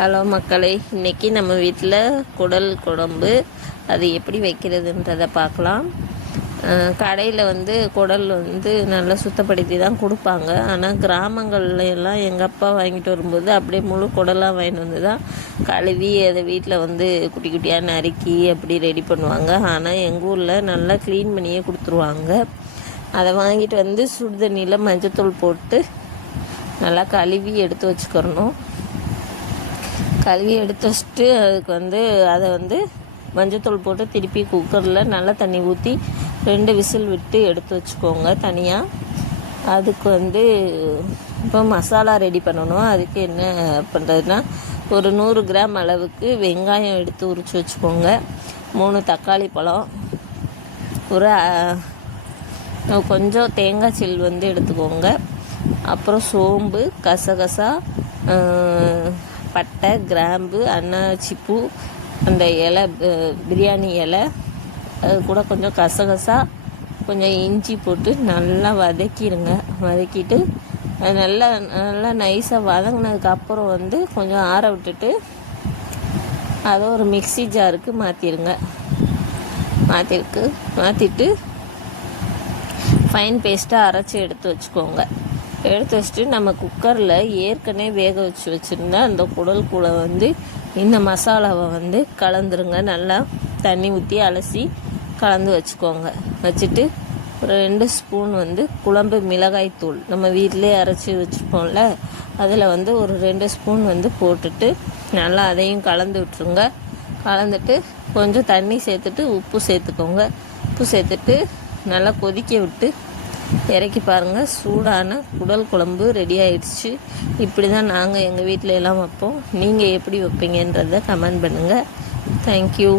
Hello மக்களே, இன்றைக்கி நம்ம வீட்டில் குடல் குழம்பு அது எப்படி வைக்கிறதுன்றதை பார்க்கலாம். கடையில் குடல் நல்லா சுத்தப்படுத்தி தான் கொடுப்பாங்க. ஆனால் கிராமங்கள்ல எல்லாம் எங்கள் அப்பா வாங்கிட்டு வரும்போது அப்படியே முழு குடலாக வாங்கிட்டு வந்து தான் கழுவி அதை வீட்டில் குட்டி குட்டியாக நறுக்கி அப்படி ரெடி பண்ணுவாங்க. ஆனால் எங்கள் ஊரில் நல்லா க்ளீன் பண்ணியே கொடுத்துருவாங்க. அதை வாங்கிட்டு சுடுதண்ணியில் மஞ்சத்தூள் போட்டு நல்லா கழுவி எடுத்து வச்சுக்கிறணும். கழுவி எடுத்து வச்சுட்டு அதுக்கு அதை மஞ்சத்தூள் போட்டு திருப்பி குக்கரில் நல்லா தண்ணி ஊற்றி 2 விசில் விட்டு எடுத்து வச்சுக்கோங்க தனியாக. அதுக்கு இப்போ மசாலா ரெடி பண்ணணும். அதுக்கு என்ன பண்ணுறதுன்னா, ஒரு 100 கிராம் அளவுக்கு வெங்காயம் எடுத்து உரித்து வச்சுக்கோங்க. 3 தக்காளி பழம், ஒரு கொஞ்சம் தேங்காய் சில் எடுத்துக்கோங்க. அப்புறம் சோம்பு, கசகசா, பட்டை, கிராம்பு, அன்னாச்சிப்பூ, அந்த இலை, பிரியாணி இலை, அது கூட கொஞ்சம் கசகசா, கொஞ்சம் இஞ்சி போட்டு நல்லா வதக்கிடுங்க. வதக்கிட்டு அது நல்லா நல்லா நைஸாக வதங்கினதுக்கப்புறம் கொஞ்சம் ஆற விட்டுட்டு அதை ஒரு மிக்ஸி ஜாருக்கு மாற்றிடுங்க. மாற்றிட்டு ஃபைன் பேஸ்ட்டாக அரைச்சி எடுத்து வச்சுக்கோங்க. எடுத்து வச்சுட்டு நம்ம குக்கரில் ஏற்கனவே வேக வச்சுருந்தா அந்த குடல் கூட இந்த மசாலாவை கலந்துருங்க. நல்லா தண்ணி ஊற்றி அலசி கலந்து வச்சுக்கோங்க. வச்சுட்டு ஒரு 2 ஸ்பூன் குழம்பு மிளகாய் தூள் நம்ம வீட்டிலே அரைச்சி வச்சுப்போம்ல, அதில் ஒரு 2 ஸ்பூன் போட்டுட்டு நல்லா அதையும் கலந்து விட்டுருங்க. கலந்துட்டு கொஞ்சம் தண்ணி சேர்த்துட்டு உப்பு சேர்த்துக்கோங்க. உப்பு சேர்த்துட்டு நல்லா கொதிக்க விட்டு இறக்கி பாருங்கள். சூடான குடல் குழம்பு ரெடி ஆயிடுச்சு. இப்படி தான் நாங்கள் எங்கள் வீட்டில் எல்லாம் வைப்போம். நீங்கள் எப்படி வைப்பீங்கன்றதை கமெண்ட் பண்ணுங்கள். தேங்க்யூ.